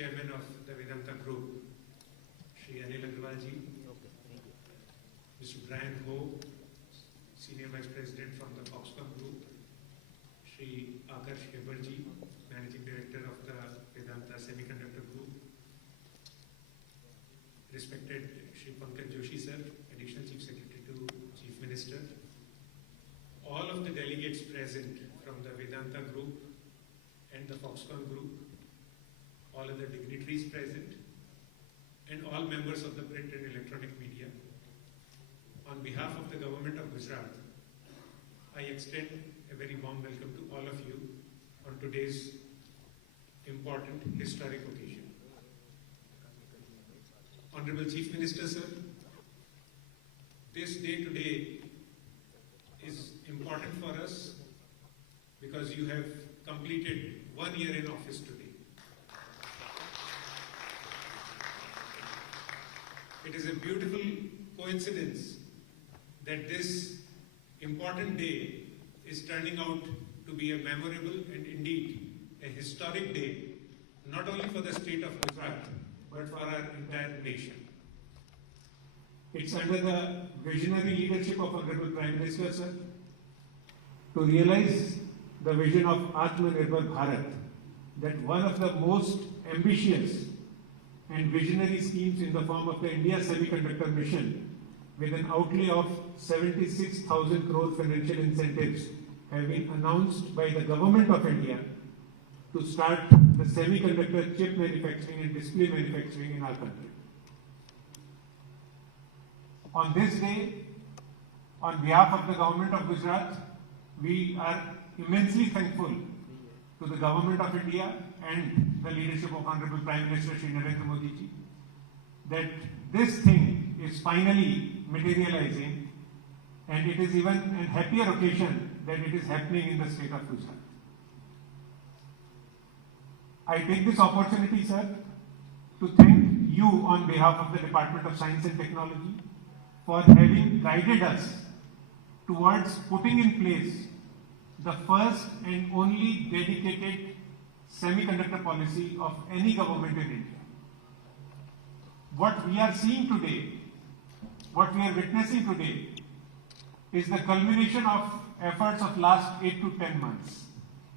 Chairman of the Vedanta Group, Shri Anil Agrawalji, Mr. Brian Ho, Senior Vice President from the Foxconn Group, Shri Akarsh Hebarji, Managing Director of the Vedanta Semiconductor Group, respected Shri Pankaj Joshi Sir, Additional Chief Secretary to Chief Minister, all of the delegates present from the Vedanta Group and the Foxconn Group, all other dignitaries present, and all members of the print and electronic media. On behalf of the Government of Gujarat, I extend a very warm welcome to all of you on today's important historic occasion. Honorable Chief Minister, sir, this day today is important for us because you have completed 1 year in office today. It is a beautiful coincidence that this important day is turning out to be a memorable and indeed a historic day, not only for the state of Gujarat, but for our entire nation. It's under the visionary leadership of Honorable Prime Minister, sir, to realize the vision of Atmanirbhar Bharat, that one of the most ambitious and visionary schemes in the form of the India Semiconductor Mission, with an outlay of 76,000 crore financial incentives, have been announced by the Government of India to start the semiconductor chip manufacturing and display manufacturing in our country. On this day, on behalf of the Government of Gujarat, we are immensely thankful to the Government of India and the leadership of Honorable Prime Minister Shri Narendra Modi ji that this thing is finally materializing, and it is even a happier occasion that it is happening in the state of Gujarat. I take this opportunity, sir, to thank you on behalf of the Department of Science and Technology for having guided us towards putting in place the first and only dedicated semiconductor policy of any government in India. What we are seeing today, what we are witnessing today, is the culmination of efforts of last 8 to 10 months.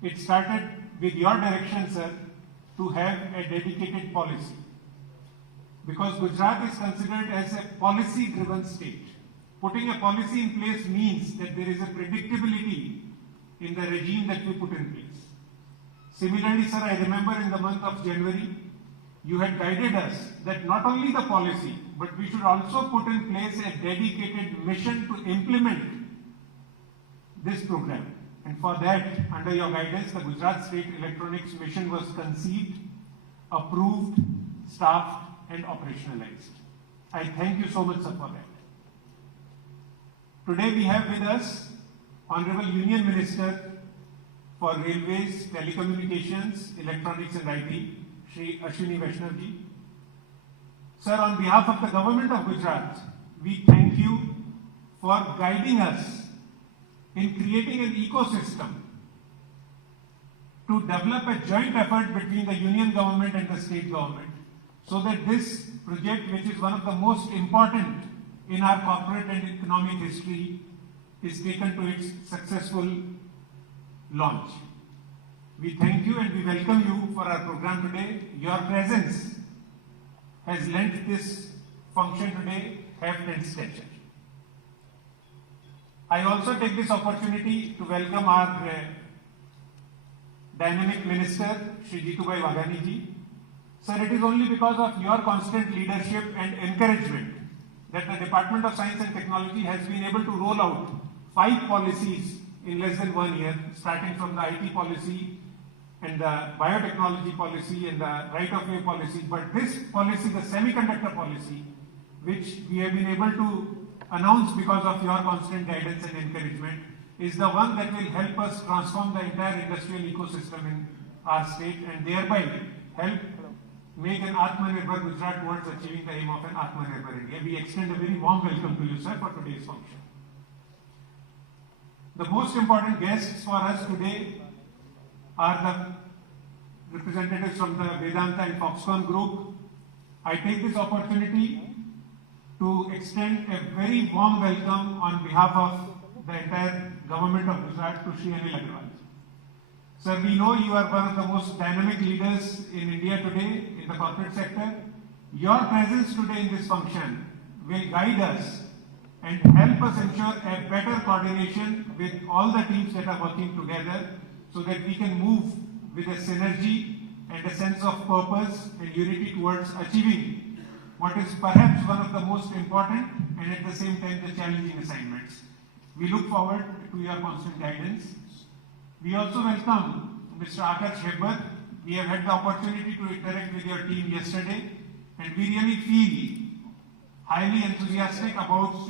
It started with your direction, sir, to have a dedicated policy. Because Gujarat is considered as a policy-driven state. Putting a policy in place means that there is a predictability in the regime that we put in place. Similarly, sir, I remember in the month of January, you had guided us that not only the policy, but we should also put in place a dedicated mission to implement this program. And for that, under your guidance, the Gujarat State Electronics Mission was conceived, approved, staffed, and operationalized. I thank you so much, sir, for that. Today we have with us Honorable Union Minister for Railways, Telecommunications, Electronics and IT, Shri Ashwini Vaishnavji. Sir, on behalf of the Government of Gujarat, we thank you for guiding us in creating an ecosystem to develop a joint effort between the Union Government and the State Government, so that this project, which is one of the most important in our corporate and economic history, is taken to its successful launch. We thank you and we welcome you for our program today. Your presence has lent this function today heft and stature. I also take this opportunity to welcome our dynamic minister, Shri Jitubhai Waghani ji. Sir, it is only because of your constant leadership and encouragement that the Department of Science and Technology has been able to roll out 5 policies in less than 1 year, starting from the IT policy and the biotechnology policy and the right-of-way policy. But this policy, the semiconductor policy, which we have been able to announce because of your constant guidance and encouragement, is the one that will help us transform the entire industrial ecosystem in our state and thereby help make an Atmanirbhar Gujarat towards achieving the aim of an Atmanirbhar India. We extend a very warm welcome to you, sir, for today's function. The most important guests for us today are representatives from the Vedanta and Foxconn group, I take this opportunity to extend a very warm welcome on behalf of the entire government of Gujarat to Shri Anil Agarwal. Sir, we know you are one of the most dynamic leaders in India today in the corporate sector. Your presence today in this function will guide us and help us ensure a better coordination with all the teams that are working together so that we can move with a synergy and a sense of purpose and unity towards achieving what is perhaps one of the most important and at the same time the challenging assignments. We look forward to your constant guidance. We also welcome Mr. Akash Hebbar. We have had the opportunity to interact with your team yesterday, and we really feel highly enthusiastic about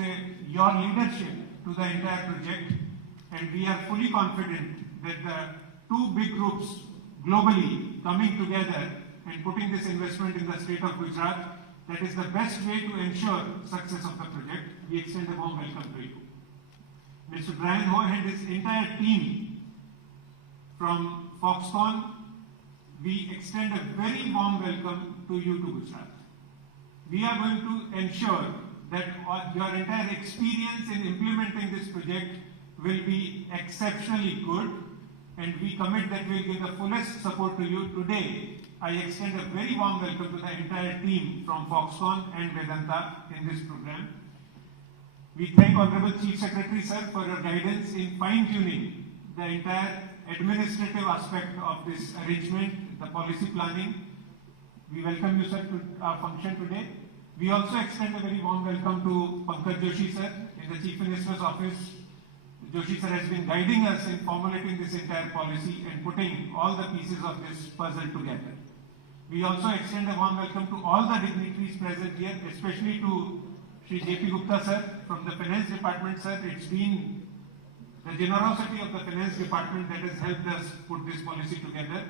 your leadership to the entire project, and we are fully confident that the two big groups globally coming together and putting this investment in the state of Gujarat, that is the best way to ensure success of the project. We extend a warm welcome to you. Mr. Brian Ho and his entire team from Foxconn, we extend a very warm welcome to you to Gujarat. We are going to ensure that your entire experience in implementing this project will be exceptionally good, and we commit that we will give the fullest support to you. Today, I extend a very warm welcome to the entire team from Foxconn and Vedanta in this program. We thank Honorable Chief Secretary, sir, for your guidance in fine-tuning the entire administrative aspect of this arrangement, the policy planning. We welcome you, sir, to our function today. We also extend a very warm welcome to Pankaj Joshi, sir, in the Chief Minister's office. Joshi, sir, has been guiding us in formulating this entire policy and putting all the pieces of this puzzle together. We also extend a warm welcome to all the dignitaries present here, especially to Shri J.P. Gupta, sir, from the Finance Department, sir. It's been the generosity of the Finance Department that has helped us put this policy together.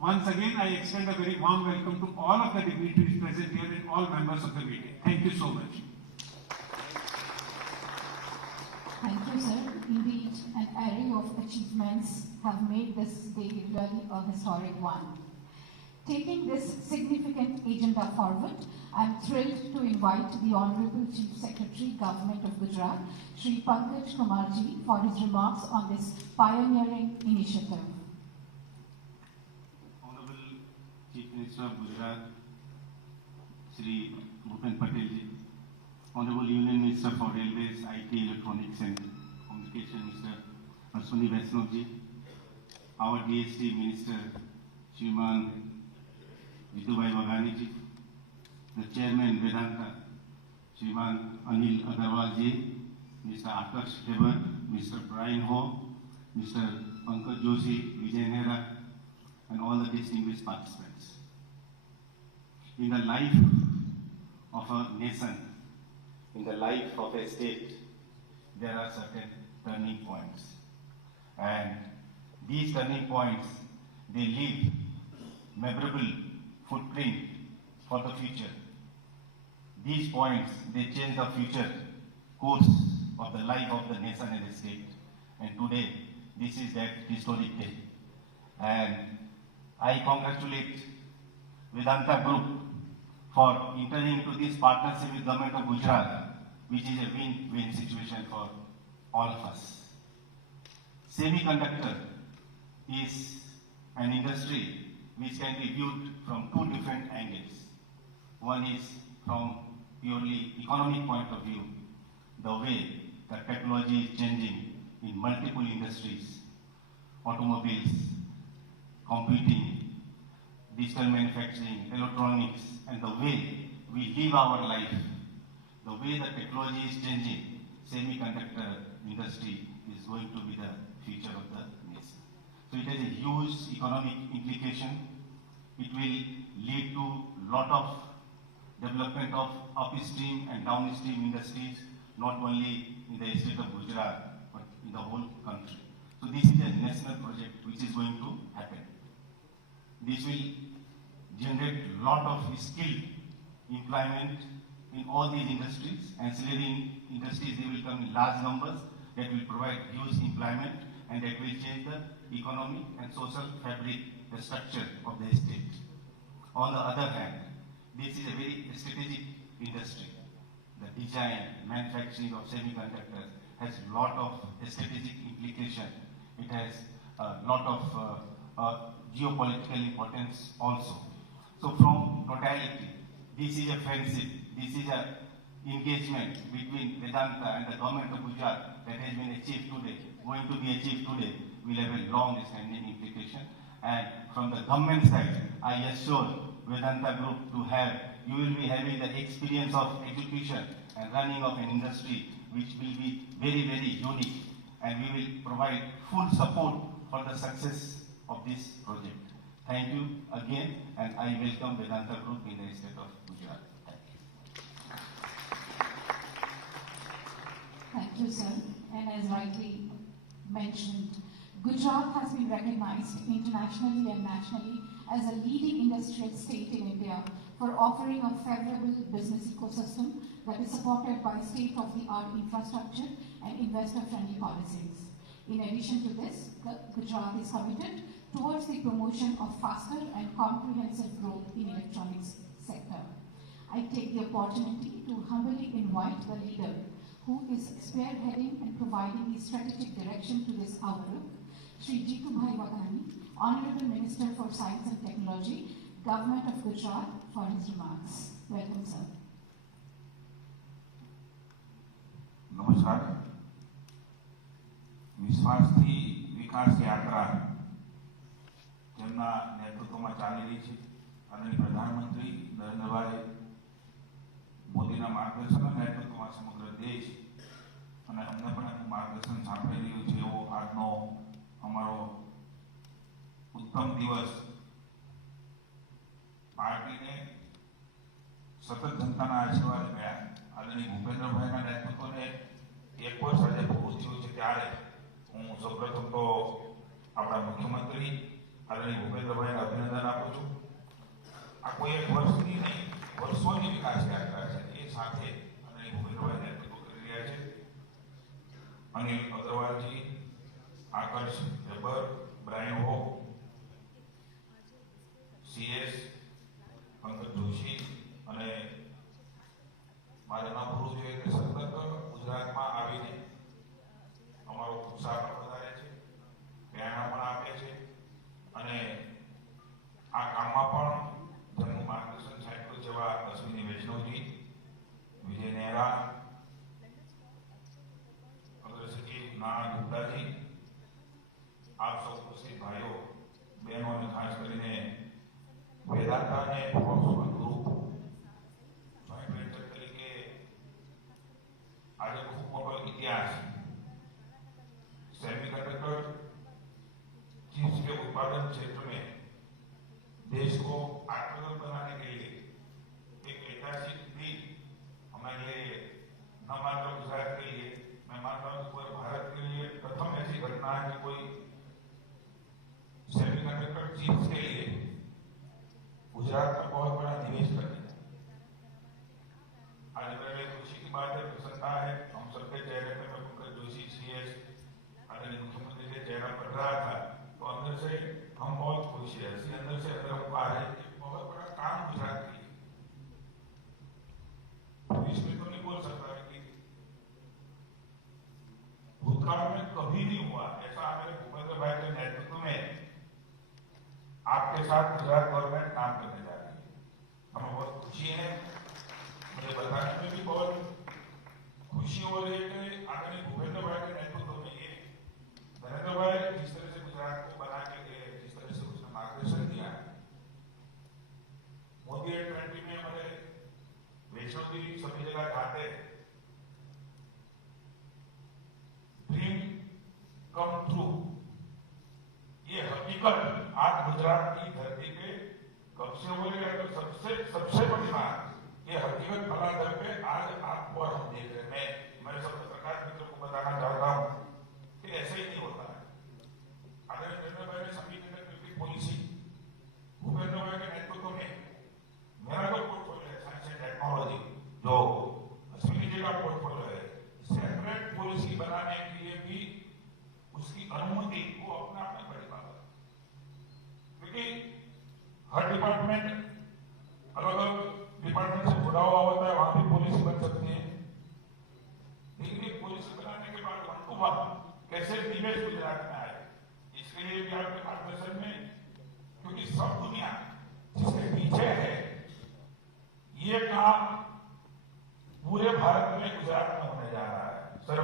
Once again, I extend a very warm welcome to all of the dignitaries present here and all members of the meeting. Thank you so much. Thank you, sir. Indeed, an array of achievements have made this day really a historic one. Taking this significant agenda forward, I am thrilled to invite the Honorable Chief Secretary, Government of Gujarat, Shri Pankaj Kumarji, for his remarks on this pioneering initiative. Honorable Chief Minister of Gujarat, Shri Bhupen Patel-ji, Honorable Union Minister for Railways, IT, Electronics and Communication, Mr. Ashwini Vaishnav-ji, our DST Minister, Shriman Jitubhai Waghani-ji, the Chairman Vedanta, Shriman Anil Agarwal-ji, Mr. Akash Hebbar, Mr. Brian Ho, Mr. Pankaj Joshi, Vijay Nehra, and all the distinguished participants. In the life of a nation, in the life of a state, there are certain turning points. And these turning points, they leave memorable footprint for the future. These points, they change the future course of the life of the nation and the state. And today, this is that historic day. And I congratulate Vedanta Group for entering into this partnership with Government of Gujarat, which is a win-win situation for all of us. Semiconductor is an industry which can be viewed from two different angles. One is from purely economic point of view, the way the technology is changing in multiple industries, automobiles, computing, digital manufacturing, electronics, and the way we live our life, the way the technology is changing, semiconductor industry is going to be the future of the nation. So it has a huge economic implication. It will lead to lot of development of upstream and downstream industries, not only in the state of Gujarat, but in the whole country. So this is a national project which is going to happen. This will generate a lot of skilled employment in all these industries. Ancillary industries, they will come in large numbers that will provide huge employment and that will change the economic and social fabric the structure of the state. On the other hand, this is a very strategic industry. The design, manufacturing of semiconductors has a lot of strategic implication. It has a lot of geopolitical importance also. So from totality, this is a friendship, this is a engagement between Vedanta and the government of Gujarat that has been achieved today, going to be achieved today, will have a long-standing implication. And from the government side, I assure Vedanta Group to have, you will be having the experience of execution and running of an industry which will be very, very unique, and we will provide full support for the success of this project. Thank you again, and I welcome Vedanta Group in the state of Gujarat. Thank you, sir. And as rightly mentioned, Gujarat has been recognized internationally and nationally as a leading industrial state in India for offering a favorable business ecosystem that is supported by state-of-the-art infrastructure and investor-friendly policies. In addition to this, Gujarat is committed towards the promotion of faster and comprehensive growth in electronics sector. I take the opportunity to humbly invite the leader who is spearheading and providing the strategic direction to this outlook, Shri Jitubhai Waghani, Honorable Minister for Science and Technology, Government of Gujarat, for his remarks. Welcome, sir. નમસ્કાર. વિશ્વાસથી વિકાસ યાત્રા જેમના નેતૃત્વમાં ચાલી રહી છે અને પ્રધાનમંત્રી નરેન્દ્રભાઈ મોદીના માર્ગદર્શન અને નેતૃત્વમાં સમગ્ર દેશ અને અમને પણ એનું માર્ગદર્શન સાંભળી રહ્યું છે એવો આજનો અમારો ઉત્તમ દિવસ. પાર્ટીને સતત જનતાના આશીર્વાદ મળ્યા. આદરણીય ભૂપેન્દ્રભાઈના નેતૃત્વને એક વર્ષ આજે પૂરું થયું છે ત્યારે હું સૌપ્રથમ તો આપણા મુખ્યમંત્રી આદરણીય ભૂપેન્દ્રભાઈને અભિનંદન આપું છું. આ કોઈ એક વર્ષની નહીં, વર્ષોની વિકાસ યાત્રા છે. એ સાથે આદરણીય ભૂપેન્દ્રભાઈ નેતૃત્વ કરી રહ્યા છે. અનિલ અગ્રવાલજી, આકર્ષ જબર, બ્રાયન હો, CS પંકજ જોશી અને મારે નામ ભૂલવું જોઈએ કે સતત ગુજરાતમાં આવીને અમારો ઉત્સાહ પણ વધારે છે, પ્રેરણા પણ આપે છે અને આ કામમાં પણ જેમનું માર્ગદર્શન સાંપડ્યું જેવા અશ્વિની વૈષ્ણવજી, વિજય નેહરા, અગ્ર સચિવ નાણા ગુપ્તાજી, આપ સૌ ઉપસ્થિત ભાઈઓ બહેનો અને ખાસ કરીને વેદાંતા અને ફોર્સવન ગ્રુપ જોઈન્ટ વેન્ચર તરીકે આજે ખૂબ મોટો ઇતિહાસ सेमीकंडक्टर चीज के उत्पादन क्षेत्र में देश को आत्मनिर्भर बनाने के लिए एक ऐतिहासिक दिन हमारे लिए न मात्र गुजरात के लिए, मैं मानता हूँ पूरे भारत के लिए प्रथम ऐसी घटना है कि कोई सेमीकंडक्टर चिप्स के लिए गुजरात में बहुत बड़ा निवेश करने. आज मेरे खुशी की बात है, प्रसन्नता है. हम सबके चेहरे पे मैं पंकज जोशी CS आदरणीय मुख्यमंत्री के चेहरा पर रहा था तो अंदर से हम बहुत खुश है. इसी अंदर से अगर हम कहा है कि बहुत बड़ा काम गुजरात के लिए भविष्य में तो नहीं बोल सकता कि भूतकाल में कभी नहीं हुआ ऐसा. हमारे भूपेंद्र भाई के नेतृत्व में आपके साथ गुजरात गवर्नमेंट काम करने जा रही है. हमें बहुत खुशी है. मुझे बताने में भी बहुत खुशी हो रही है कि आदरणीय भूपेंद्र भाई के नेतृत्व में ये नरेंद्र भाई जिस तरह से गुजरात को बना के गए, जिस तरह से उसने मार्गदर्शन दिया, मोदी G20 में हमारे वैष्णव जी सभी जगह जाते ड्रीम कम ट्रू. ये हकीकत आज गुजरात की धरती पे कब से हो रही है तो सबसे बड़ी बात ये हकीकत बना दर पे आज आपको और हम देख रहे हैं. मैं सब पत्रकार मित्रों को बताना चाहता हूँ कि ऐसे ही नहीं होता है. आदरणीय नरेंद्र भाई ने सेमीकंडक्टर की पॉलिसी भूपेंद्र भाई के नेतृत्व में मेरा जो पोर्टफोलियो है साइंस एंड टेक्नोलॉजी, जो अश्विनी जी का पोर्टफोलियो है, सेपरेट पॉलिसी बनाने के लिए भी उसकी अनुमति वो अपने आप में बड़ी बात है. क्योंकि बाद 1 to 1 कैसे निवेश गुजरात में आए, इसके लिए भी आपके मार्गदर्शन में, क्योंकि सब दुनिया जिसके पीछे है, ये काम पूरे भारत में गुजरात में होने जा रहा है। सर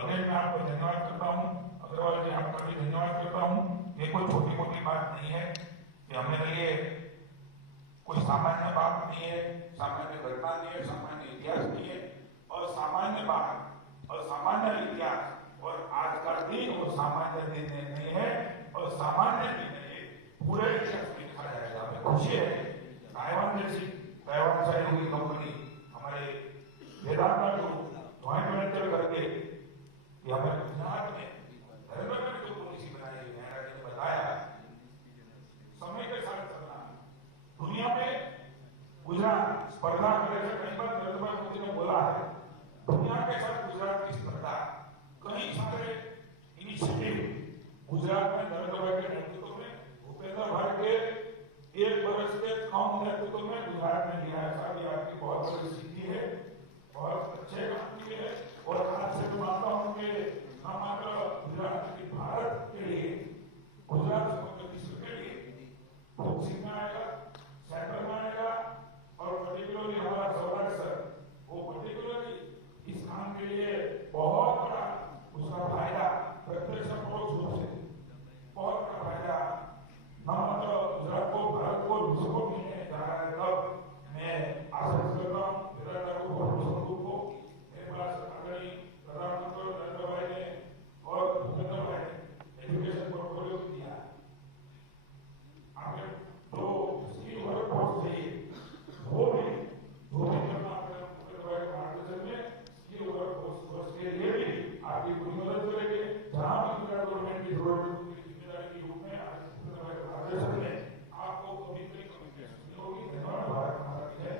अगेन मैं आपको धन्यवाद करता हूँ, अग्रवाल जी आपका भी धन्यवाद करता हूँ। ये कोई छोटी मोटी बात नहीं है, ये हमारे लिए कोई सामान्य बात नहीं है, सामान्य घटना नहीं है, सामान्य इतिहास नहीं है, और सामान्य बात और सामान्य इतिहास और आज का दिन वो सामान्य दिन नहीं है, और सामान्य दिन है, पूरे इतिहास में लिखा जाएगा। हमें खुशी है ताइवान जैसी ताइवान सहयोगी कंपनी हमारे वेदांता को ज्वाइंट वेंचर करके ये हमारे गुजरात में नरेंद्र मोदी जो पॉलिसी बनाई है, नायडा जी ने बताया समय के साथ चलना। दुनिया में गुजरात स्पर्धा करे, कई बार नरेंद्र मोदी ने बोला है दुनिया के साथ गुजरात की स्पर्धा। कई सारे इनिशिएटिव गुजरात में नरेंद्र भाई के नेतृत्व में, भूपेंद्र भाई के 1 वर्ष के कम नेतृत्व में गुजरात में लिया है। साहब ये आपकी बहुत बड़ी सिद्धि है, बहुत अच्छे काम किए हैं, और आज से मैं मानता हूँ कि न मात्र गुजरात की भारत के लिए, गुजरात विश्व के लिए बॉक्सिंग में आएगा, सेंटर में आएगा, और पर्टिकुलरली हमारा सौराष्ट्र वो पर्टिकुलरली इस काम के लिए बहुत बड़ा उसका फायदा प्रत्यक्ष परोक्ष रूप से बहुत बड़ा फायदा न मात्र गुजरात को, भारत को, विश्व को मिलने जा रहा है। तब मैं आशा करता हूँ प्रधानमंत्री नरेंद्र भाई ने और भूपेंद्र भाई ने एजुकेशन पोर्टफोलियो दिया। आपने जो स्किल वर्क फोर्स चाहिए वो भी करना भूपेंद्र भाई के मार्गदर्शन में स्किल वर्क फोर्स के लिए भी आपकी पूरी मदद करेंगे। जहां भी गुजरात गवर्नमेंट की जरूरत है उनकी जिम्मेदारी के रूप में आज भूपेंद्र भाई के मार्गदर्शन में आपको कभी होगी। धन्यवाद। भारत माता की जय।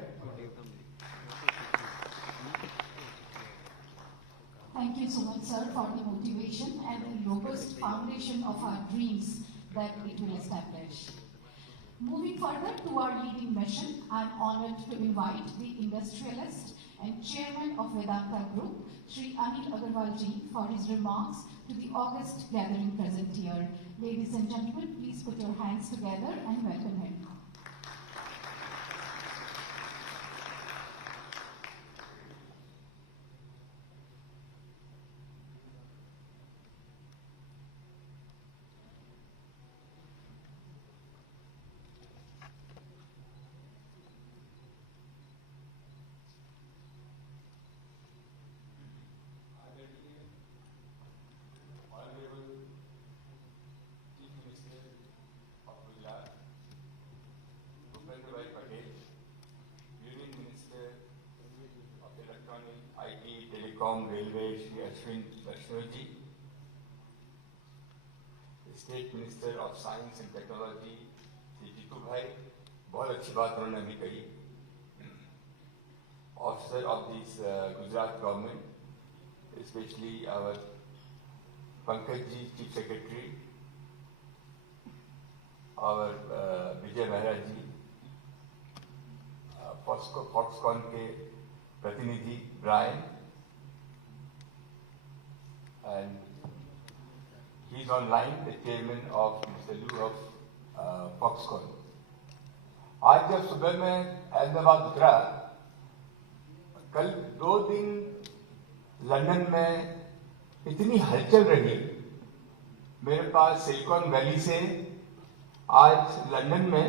Thank you so much, sir, for the motivation and the robust foundation of our dreams that it will establish. Moving further to our leading mission, I am honored to invite the industrialist and chairman of Vedanta Group, Shri Anil Agarwal ji, for his remarks to the August gathering present here. Ladies and gentlemen, please put your hands together and welcome him. Railway Shri Ashwin Vaishnavi, State Minister of Science and Technology Shri Jitu Bhai, बहुत अच्छी बात उन्होंने अभी कही। Officer of this Gujarat government, especially our Pankaj ji, Chief Secretary, our Vijay Mehra ji, Foxconn के प्रतिनिधि Brian, and he is online, the chairman of Mr. Liu of Foxconn. आज जब सुबह में अहमदाबाद उतरा, कल 2 दिन लंदन में इतनी हलचल रही। मेरे पास सिलिकॉन वैली से आज लंदन में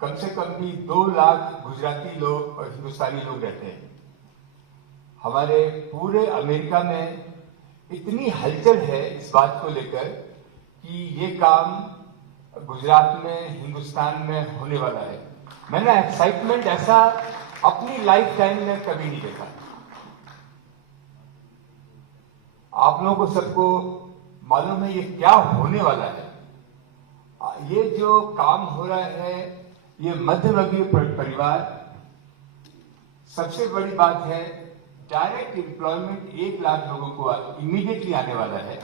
कम से कम भी 2 लाख गुजराती लोग और हिंदुस्तानी लोग रहते हैं। हमारे पूरे अमेरिका में इतनी हलचल है इस बात को लेकर कि ये काम गुजरात में, हिंदुस्तान में होने वाला है। मैंने एक्साइटमेंट ऐसा अपनी लाइफ टाइम में कभी नहीं देखा। आप लोगों को सबको मालूम है ये क्या होने वाला है। ये जो काम हो रहा है, ये मध्यवर्गीय परिवार, सबसे बड़ी बात है डायरेक्ट एम्प्लॉयमेंट 1 लाख लोगों को इमीडिएटली आने वाला है।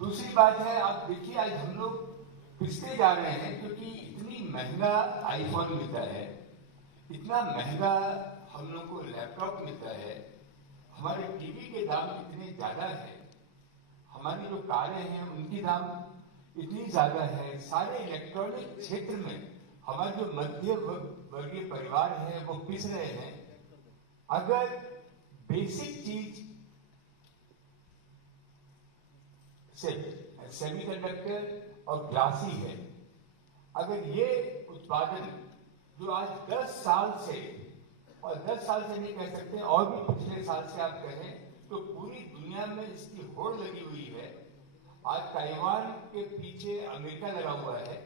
दूसरी बात है, आप देखिए आज हम लोग पिछते जा रहे हैं क्योंकि इतनी महंगा आईफोन मिलता है, इतना महंगा हम लोग को लैपटॉप मिलता है, हमारे टीवी के दाम इतने ज्यादा है, हमारी जो कारें हैं उनकी दाम इतनी ज्यादा है, सारे इलेक्ट्रॉनिक क्षेत्र में हमारे जो मध्य वर्गीय परिवार हैं वो पिस रहे हैं। अगर बेसिक चीज सेमीकंडक्टर और ग्लास ही है, अगर ये उत्पादन जो आज 10 साल से, और 10 साल से नहीं कह सकते और भी पिछले साल से आप कहें तो पूरी दुनिया में इसकी होड़ लगी हुई है। आज ताइवान के पीछे अमेरिका लगा हुआ है,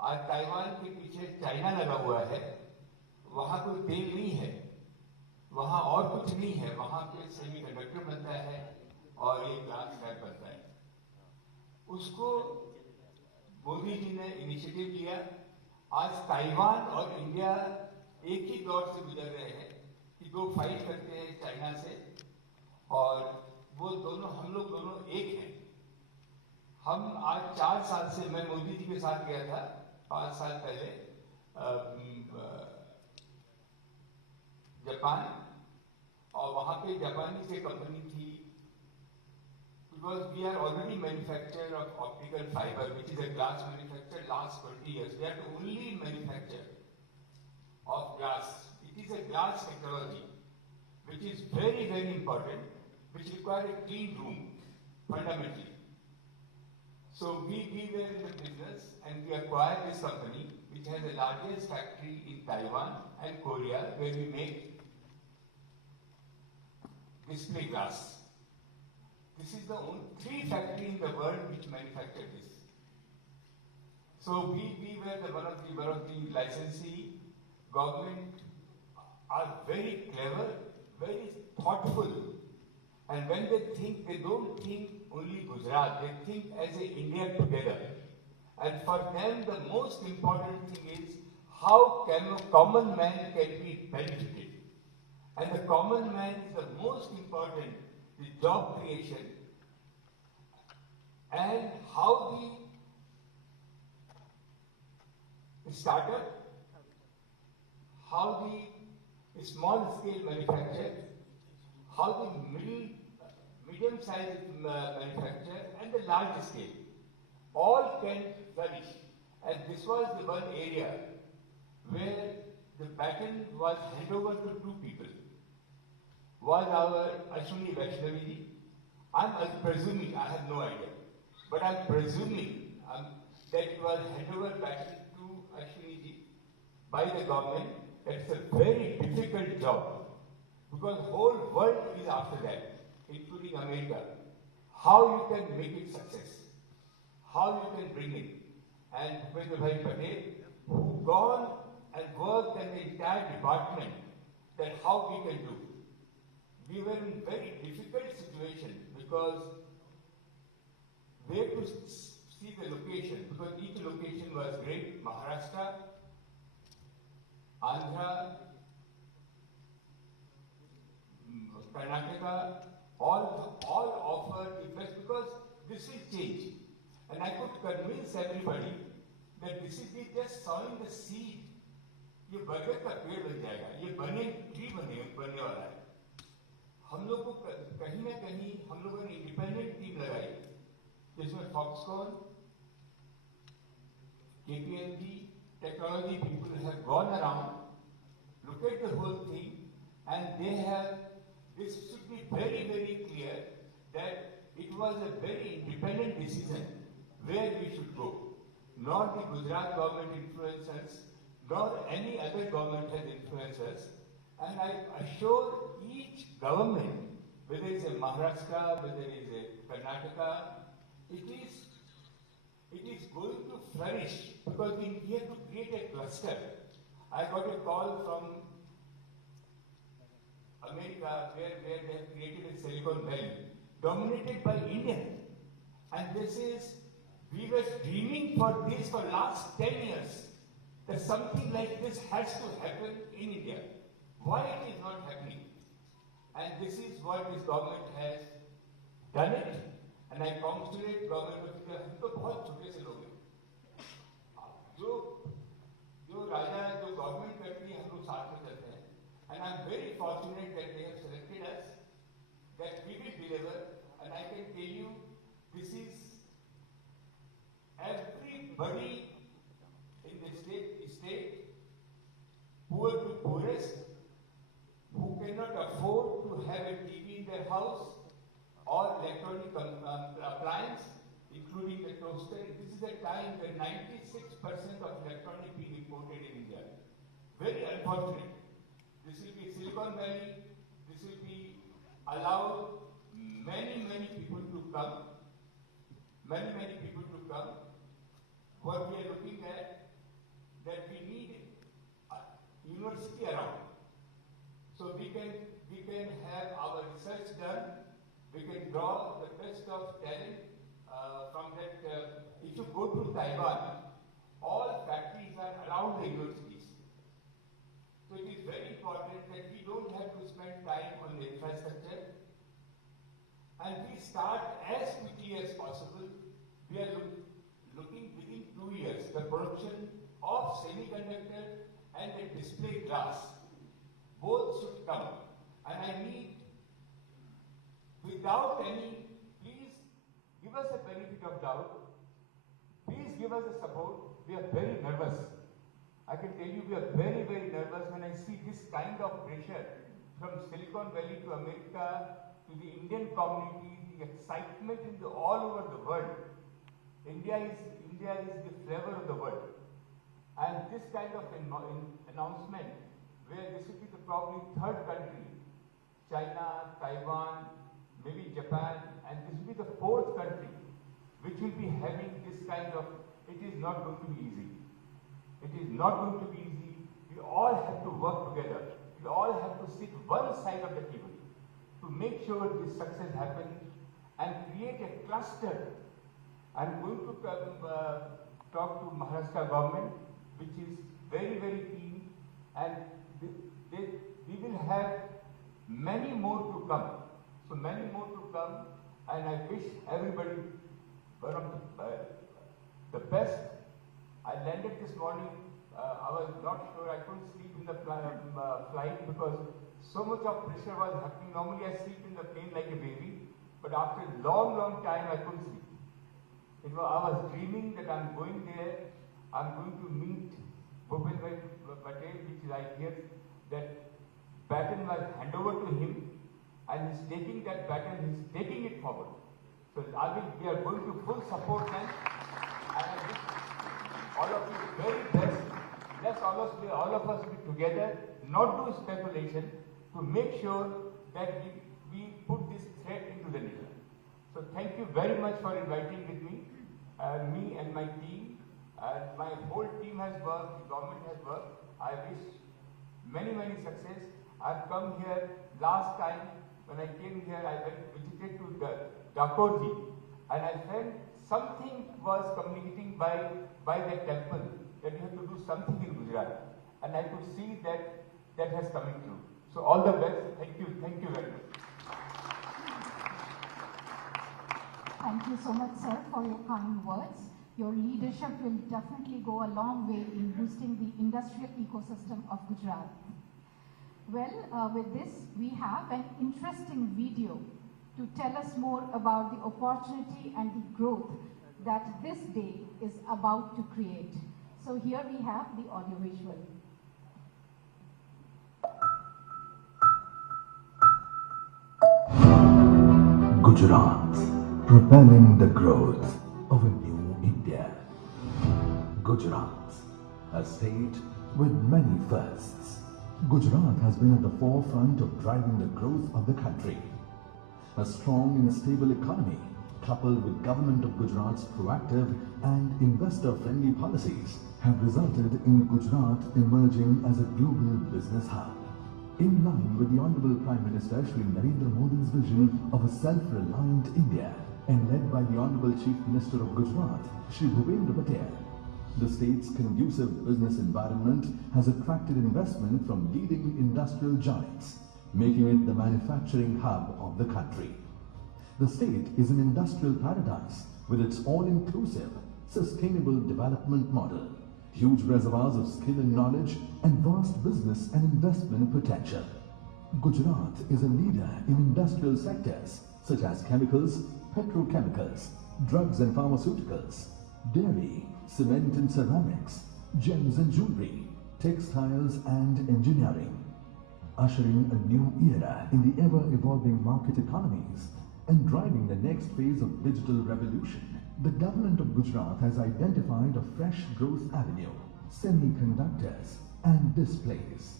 आज ताइवान के पीछे चाइना लगा हुआ है। वहां कोई तेल नहीं है, वहां और कुछ नहीं है, वहां पे सेमीकंडक्टर बनता है और ये ग्लास फैब बनता है। उसको मोदी जी ने इनिशिएटिव लिया। आज ताइवान और इंडिया एक ही दौर से गुजर रहे हैं कि दो फाइट करते हैं चाइना से, और वो दोनों, हम लोग दोनों एक हैं। हम आज 4 साल से, मैं मोदी जी के साथ गया था 5 साल पहले जापान, और वहां पे जापानी से कंपनी थी, because we are already manufacturer of optical fiber, which is a glass manufacturer last 20 years. We are the only manufacturer of glass. It is a glass technology, which is very, very important, which require a clean room, fundamentally. So we were in the business and we acquired this company, which has the largest factory in Taiwan and Korea, where we make display glass. This is the only 3 factory in the world which manufacture this. So we were one of the licensee. Government are very clever, very thoughtful, and when they think, they don't think only Gujarat, they think as a India together. And for them, the most important thing is how can a common man can be benefited. And the common man is the most important, the job creation, and how the startup, how the small scale manufacture, how the medium sized manufacture, and the large scale, all can flourish. And this was the one area where the baton was handed over to 2 people. Was our Ashwini Vaishnavi ji. I'm presuming, I have no idea, but I'm presuming that it was handed over back to Ashwini ji by the government. It's a very difficult job because the whole world is after that, including America. How you can make it success, how you can bring it. And Bhupendra Bhai Patel, who gone and worked in the entire department, that how we can do. We were in very difficult situation because where to see the location, because each location was great. Maharashtra, Andhra, Karnataka, all offered the best because this will change. And I could convince everybody that this is just sowing the seed. ये बरगद का पेड़ बन जाएगा, ये बने tree बनने वाला है। हम लोग को कहीं ना कहीं हम लोगों ने इंडिपेंडेंट टीम लगाई, जिसमें Foxconn, KPMG, technology people have gone around, look at the whole thing, and they have, this should be very, very clear that it was a very independent decision where we should go. Not the Gujarat government influenced us, nor any other government has influenced us. And I assure each government, whether it's a Maharashtra, whether it's a Karnataka, it is going to flourish because we have to create a cluster. I got a call from America where they have created a Silicon Valley dominated by Indians. And this is, we were dreaming for this for last 10 years, that something like this has to happen in India. Why it is not happening? And this is what this government has done it. And I congratulate government of India. हम तो बहुत छोटे से लोग हैं। जो राजा जो government करती है हम लोग साथ में चलते हैं। And I'm very everybody in the state, poor to poorest, who cannot afford to have a TV in their house or electronic appliance, including the toaster. This is a time where 96% of electronic being imported in India. Very unfortunate. This will be Silicon Valley. This will be allow many people to come. Many people to come. What we are looking at, that we need a university around. So we can have our research done. We can draw the best of talent from that. If you go to Taiwan, all factories are around the universities. So it is very important that we don't have to spend time on the infrastructure, and we start as quickly as possible. We are looking within 2 years the production of semiconductor and the display glass. Both should come, and I need, without any, please give us a benefit of doubt. Please give us a support. We are very nervous. I can tell you we are very nervous when I see this kind of pressure from Silicon Valley to America to the Indian community, the excitement all over the world. India is the flavor of the world. And this kind of announcement, where this will be the probably third country, China, Taiwan, maybe Japan, and this will be the fourth country which will be having this kind of, it is not going to be easy. It is not going to be easy. We all have to work together. We all have to sit one side of the table to make sure this success happens and create a cluster. I'm going to talk to Maharashtra government, which is very keen, and we will have many more to come. So many more to come, and I wish everybody the best. I landed this morning. I was not sure. I couldn't sleep in the flight because so much of pressure was happening. Normally I sleep in the plane like a baby, but after a long time I couldn't sleep. I was dreaming that I'm going there. I'm going to meet Bhupen Patel, which I hear that baton was handed over to him, and he's taking that baton. He's taking it forward. So we are going to full support them, and I wish all of you very best. Let's all of us be together, not do speculation, to make sure that we put this threat into the needle. So thank you very much for inviting with me and my team. My whole team has worked, the government has worked. I wish many success. I've come here last time when I came here. I visited to Dakoji, and I felt something was communicating by that temple that you have to do something in Gujarat, and I could see that has coming true. So all the best. Thank you very much. Thank you so much, sir, for your kind words. Your leadership will definitely go a long way in boosting the industrial ecosystem of Gujarat. Well, with this, we have an interesting video to tell us more about the opportunity and the growth that this day is about to create. So here we have the audiovisual. Gujarat, propelling the growth of a new India. Gujarat, a state with many firsts. Gujarat has been at the forefront of driving the growth of the country. A strong and stable economy, coupled with government of Gujarat's proactive and investor-friendly policies, have resulted in Gujarat emerging as a global business hub. In line with the Honorable Prime Minister Shri Narendra Modi's vision of a self-reliant India, and led by the Honorable Chief Minister of Gujarat, Shri Bhupen Patel, the state's conducive business environment has attracted investment from leading industrial giants, making it the manufacturing hub of the country. The state is an industrial paradise with its all-inclusive, sustainable development model, huge reservoirs of skill and knowledge, and vast business and investment potential. Gujarat is a leader in industrial sectors such as chemicals, petrochemicals, drugs and pharmaceuticals, dairy, cement and ceramics, gems and jewelry, textiles and engineering. Ushering a new era in the ever-evolving market economies and driving the next phase of digital revolution, the government of Gujarat has identified a fresh growth avenue: semiconductors and displays.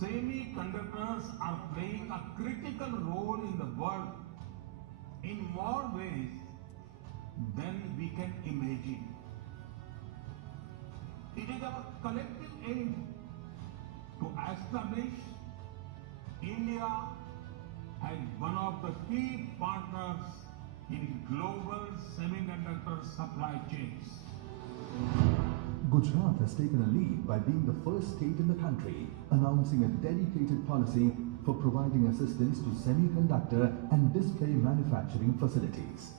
Semiconductors are playing a critical role in the world in more ways than we can imagine. It is our collective aim to establish India as one of the key partners in global semiconductor supply chains. Gujarat has taken a lead by being the first state in the country announcing a dedicated policy for providing assistance to semiconductor and display manufacturing facilities.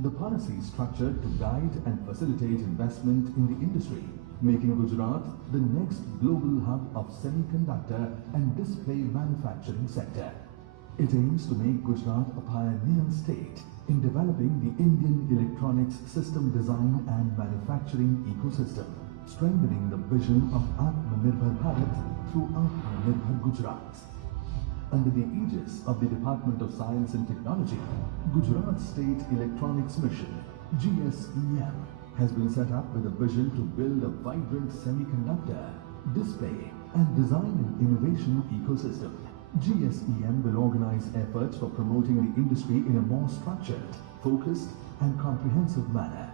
The policy is structured to guide and facilitate investment in the industry, making Gujarat the next global hub of semiconductor and display manufacturing sector. It aims to make Gujarat a pioneer state in developing the Indian electronics system design and manufacturing ecosystem, strengthening the vision of Atmanirbhar Bharat through Atmanirbhar Gujarat. Under the aegis of the Department of Science and Technology, Gujarat State Electronics Mission, GSEM, has been set up with a vision to build a vibrant semiconductor, display and design and innovation ecosystem. GSEM will organize efforts for promoting the industry in a more structured, focused and comprehensive manner.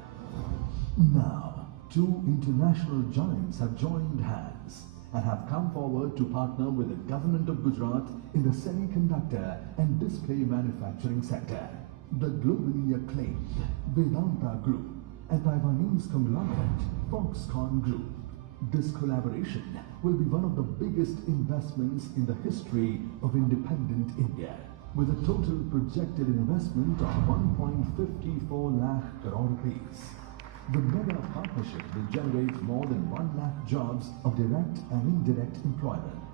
Now, two international giants have joined hands and have come forward to partner with the government of Gujarat in the semiconductor and display manufacturing sector. The globally acclaimed Vedanta Group and Taiwanese conglomerate Foxconn Group. This collaboration will be one of the biggest investments in the history of independent India, with a total projected investment of 1.54 lakh crore rupees. The mega partnership will generate more than 1 lakh jobs of direct and indirect employment.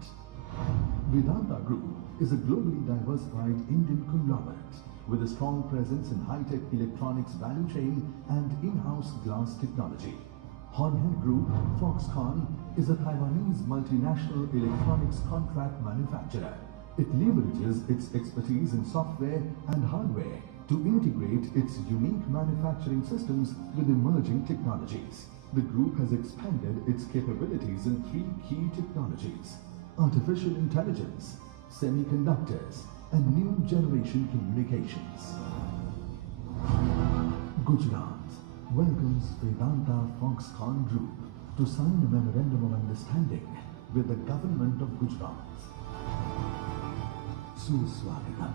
Vedanta Group is a globally diversified Indian conglomerate with a strong presence in high-tech electronics value chain and in-house glass technology. Honhead Group, Foxconn, is a Taiwanese multinational electronics contract manufacturer. It leverages its expertise in software and hardware to integrate its unique manufacturing systems with emerging technologies. The group has expanded its capabilities in 3 key technologies: artificial intelligence, semiconductors, and new generation communications. Gujarat welcomes Vedanta Foxconn Group to sign a memorandum of understanding with the government of Gujarat. Suswagatam.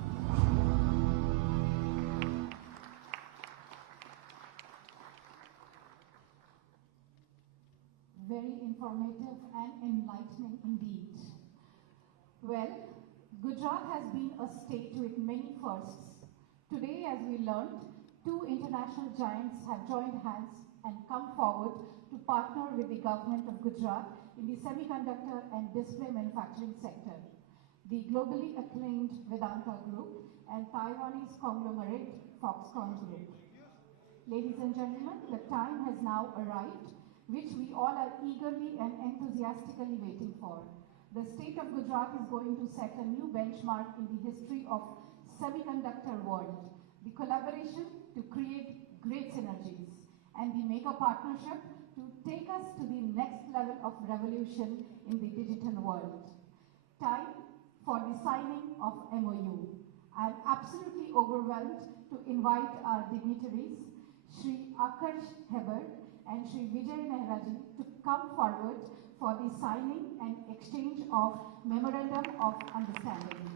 Very informative and enlightening indeed. Well, Gujarat has been a state with many firsts. Today, as we learned, 2 international giants have joined hands and come forward to partner with the government of Gujarat in the semiconductor and display manufacturing sector. The globally acclaimed Vedanta Group and Taiwanese conglomerate Foxconn Group. Ladies and gentlemen, the time has now arrived, which we all are eagerly and enthusiastically waiting for. The state of Gujarat is going to set a new benchmark in the history of semiconductor world. The collaboration to create great synergies and the mega partnership to take us to the next level of revolution in the digital world. Time for the signing of MoU. I am absolutely overwhelmed to invite our dignitaries, Shri Akarsh Heber and Shri Vijay Nehraji, to come forward for the signing and exchange of Memorandum of Understanding.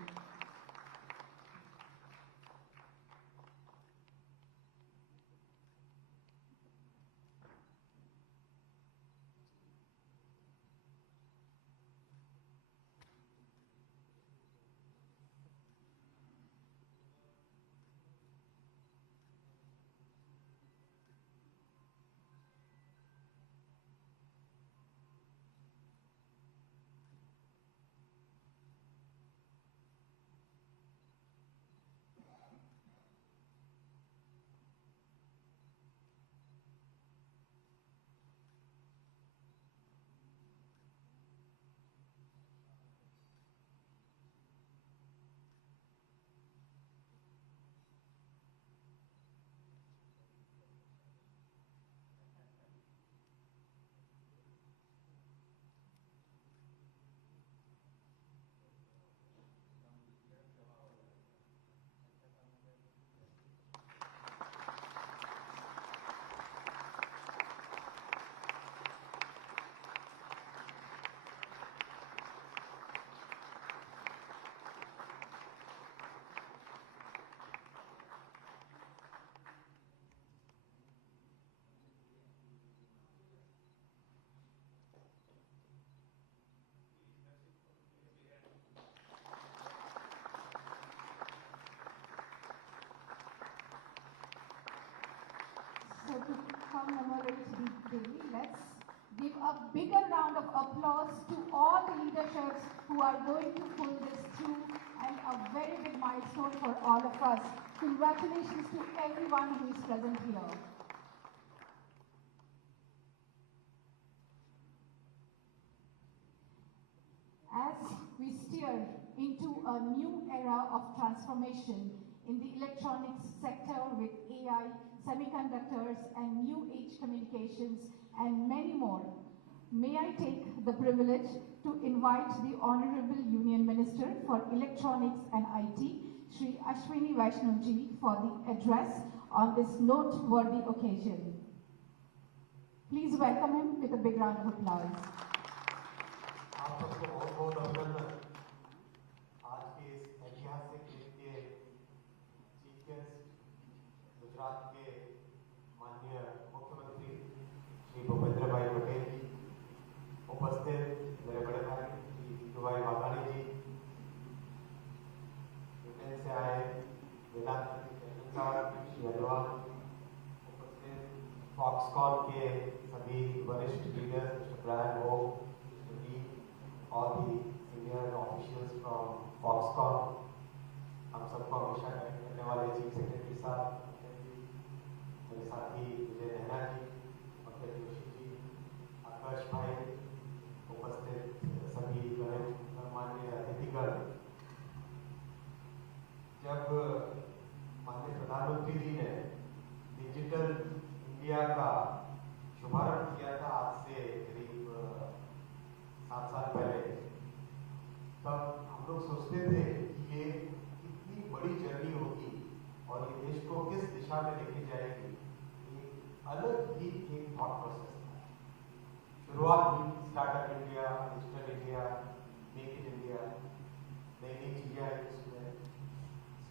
give a bigger round of applause to all the leaderships who are going to pull this through, and a very big milestone for all of us. Congratulations to everyone who is present here. As we steer into a new era of transformation in the electronics sector with AI, semiconductors, and new age communications, and many more, may I take the privilege to invite the Honorable Union Minister for Electronics and IT, Shri Ashwini Vaishnav-ji, for the address on this noteworthy occasion. Please welcome him with a big round of applause. आप सबको बहुत बहुत अभिनंदन। आज के इस ऐतिहासिक दिन के चीफ गेस्ट गुजरात के माननीय मुख्यमंत्री श्री भूपेंद्र भाई पटेल जी, उपस्थित मेरे बड़े भाई श्री जीतू भाई वाघानी जी, ब्रिटेन से आए वेदांत साहब, श्री अग्रवाल, उपस्थित फॉक्सकॉन के सभी वरिष्ठ लीडर्स, मिस्टर ब्रायन हो, all the senior officials from Foxconn, हम सबको हमेशा गाइड करने वाले चीफ सेक्रेटरी साहब, मेरे साथी विजय नेहरा जी, पंकज जोशी जी, आकाश भाई, उपस्थित सभी गणमान्य अतिथिगण। जब माननीय प्रधानमंत्री जी ने डिजिटल इंडिया का शुभारंभ किया था आज से करीब 7 साल पहले, तब हम लोग सोचते थे कि ये कितनी बड़ी जर्नी होगी और ये देश को किस दिशा में लेके जाएगी। एक अलग ही एक थॉट प्रोसेस था। शुरुआत हुई startup India, digital India, make in India, नई नई चीजें आई उसमें।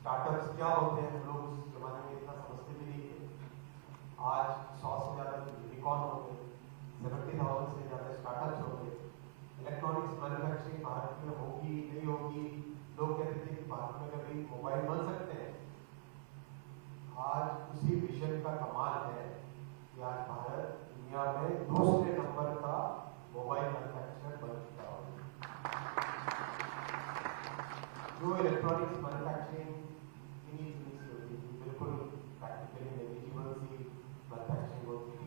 स्टार्टअप्स क्या होते हैं हम लोग उस जमाने में इतना समझते भी नहीं थे। आज 100 से ज्यादा यूनिकॉर्न हो गए, 70,000 से ज्यादा स्टार्टअप्स हो गए। इलेक्ट्रॉनिक्स मैन्युफैक्चरिंग भारत में होगी नहीं होगी, लोग कहते थे कि भारत में कभी मोबाइल बन सकते हैं। आज उसी विजन का कमाल है कि आज भारत दुनिया में दूसरे नंबर का मोबाइल मैन्युफैक्चरर बन चुका है। जो इलेक्ट्रॉनिक्स मैन्युफैक्चरिंग इन्हीं चीज से होती थी, बिल्कुल प्रैक्टिकली नेग्लिजिबल सी मैन्युफैक्चरिंग होती थी,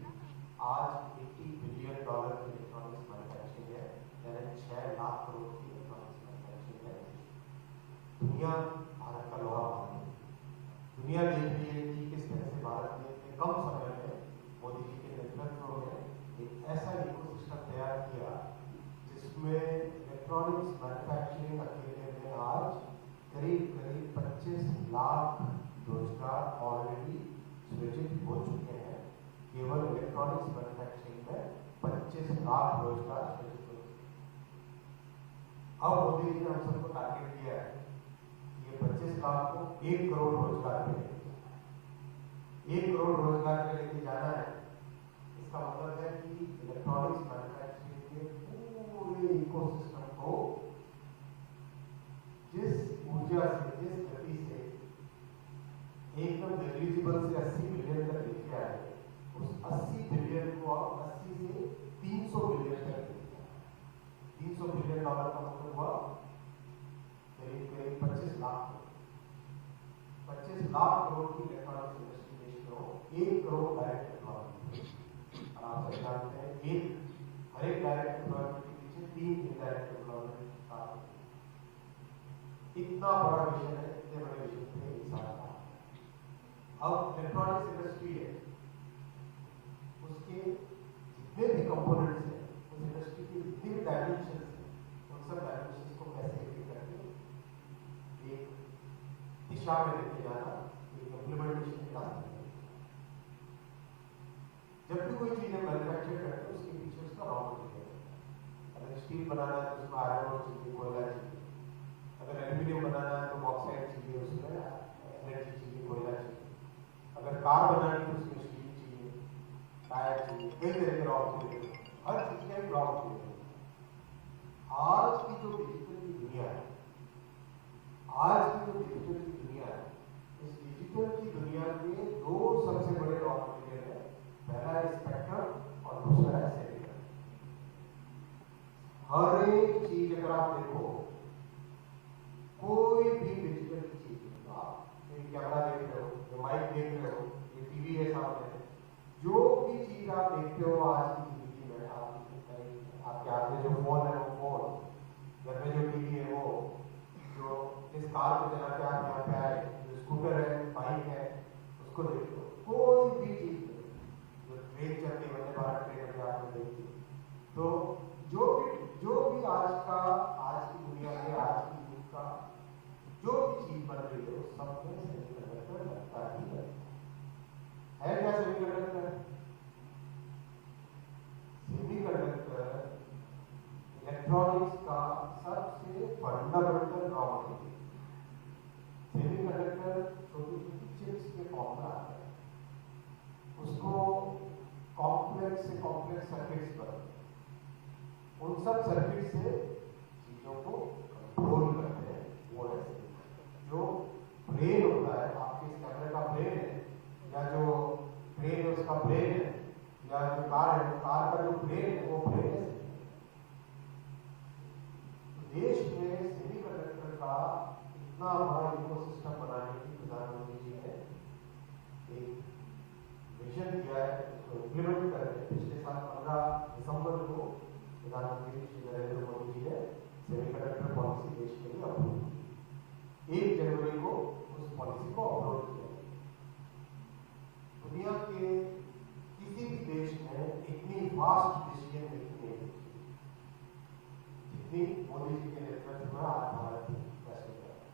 आज $80 बिलियन की इलेक्ट्रॉनिक्स मैन्युफैक्चरिंग है, यानी 6 लाख करोड़ की इलेक्ट्रॉनिक्स मैन्युफैक्चरिंग है। दुनिया भारत का लोहा मान है। दुनिया देख रही है कि किस तरह से भारत ने इतने कम समय में मोदी जी के नेतृत्व में एक ऐसा इकोसिस्टम तैयार किया जिसमें इलेक्ट्रॉनिक्स मैन्युफैक्चरिंग अकेले में आज करीब 25 लाख रोजगार ऑलरेडी सृजित हो चुके हैं। केवल इलेक्ट्रॉनिक्स मैन्युफैक्चरिंग में 25 लाख रोजगार सृजित हो चुके हैं। अब मोदी जी ने हम सबको टारगेट दिया है कि ये 25 लाख को 1 करोड़ रोजगार पे लेके जाना है। 1 करोड़ रोजगार पे लेके जाना है, इसका मतलब है कि इलेक्ट्रॉनिक्स मैन्युफैक्चरिंग के पूरे इकोसिस्टम को जिस ऊर्जा से, जिस गति से एकदम नेग्लिजिबल से 80 बिलियन तक लेके आए, उस 80 बिलियन को आप 80 से 300 बिलियन तक लेके आए। $300 बिलियन का मतलब हुआ करीब 25 लाख करोड़। 25 लाख करोड़ की इलेक्ट्रॉनिक्स इंडस्ट्री देश में हो, 1 करोड़ डायरेक्ट एम्प्लॉयमेंट। आप सब जानते हैं हर एक डायरेक्ट एम्प्लॉयमेंट के पीछे 3 इनडायरेक्ट एम्प्लॉयमेंट काम होते हैं। इतना बड़ा विजन है, इतने बड़े विजन पे एक साथ काम। अब इलेक्ट्रॉनिक्स इंडस्ट्री है, उसके जितने भी कंपोनेंट्स हैं, उस इंडस्ट्री के जितने भी डायमेंशन हैं, उन सब डायमेंशन को कैसे एक करके एक दिशा में लेके जाना, एक इम्प्लीमेंटेशन के रास्ते में। जब भी कोई चीज मैन्युफैक्चर करते हैं उसके पीछे उसका रॉ मटेरियल है। अगर स्टील बनाना है तो उसमें आयरन ओर चाहिए, कोयला चाहिए। अगर एल्यूमिनियम बनाना है तो बॉक्साइट चाहिए, उसमें एनर्जी चाहिए, कोयला चाहिए। अगर कार बनानी है तो उसमें स्टील चाहिए, टायर चाहिए, कई तरह के रॉ मटेरियल, हर चीज का एक रॉ मटेरियल। आज की जो डिजिटल की दुनिया है, आज की जो डिजिटल की दुनिया है, इस डिजिटल की दुनिया के 2 सबसे बड़े रॉ मटेरियल है। पहला है स्पेक्ट्रम और दूसरा है सेमीकंडक्टर। हर एक चीज अगर आप देखो, कोई भी डिजिटल चीज, आप ये कैमरा देख रहे हो, ये माइक देख रहे हो, ये टीवी है सामने, जो भी चीज आप देखते हो आज की जिंदगी में, आपके हाथ में जो फोन है वो फोन, घर में जो टीवी है वो, जो जिस कार को चला के आप यहाँ पे आए, जो स्कूटर है, बाइक है, उसको देख लो। कोई भी चीज जो ट्रेन चलती है, वंदे भारत ट्रेन अभी आपने देखी, तो जो भी आज की दुनिया में, आज की युग का जो भी चीज बन रही है, उस सब में सेमीकंडक्टर लगता ही है क्या सेमीकंडक्टर? सेमीकंडक्टर इलेक्ट्रॉनिक्स का सबसे फंडामेंटल रॉ मटेरियल। सेमीकंडक्टर छोटी छोटी चिप्स के फॉर्म में आता है, उसको कॉम्प्लेक्स से कॉम्प्लेक्स सर्किट्स पर, उन सब सर्किट से चीजों को कंट्रोल करते हैं वो है जो ब्रेन होता है। आपके इस कैमरे का ब्रेन है, या जो ट्रेन है उसका ब्रेन है, या जो कार है, कार का जो ब्रेन है वो ब्रेन है। देश में सेमीकंडक्टर का इतना बड़ा इकोसिस्टम बनाने की प्रधानमंत्री जी ने एक विजन दिया है, उसको इम्प्लीमेंट कर रहे हैं। पिछले साल 15 दिसंबर को प्रधानमंत्री श्री नरेंद्र मोदी जी ने सेमीकंडक्टर पॉलिसी देश के लिए अप्रूव की। 1 जनवरी को उस पॉलिसी को अप्रूव किया। दुनिया के किसी भी देश में इतनी वास्ट डिसीजन मेकिंग नहीं होती जितनी मोदी जी के नेतृत्व में आज भारत फैसले कर रहा है।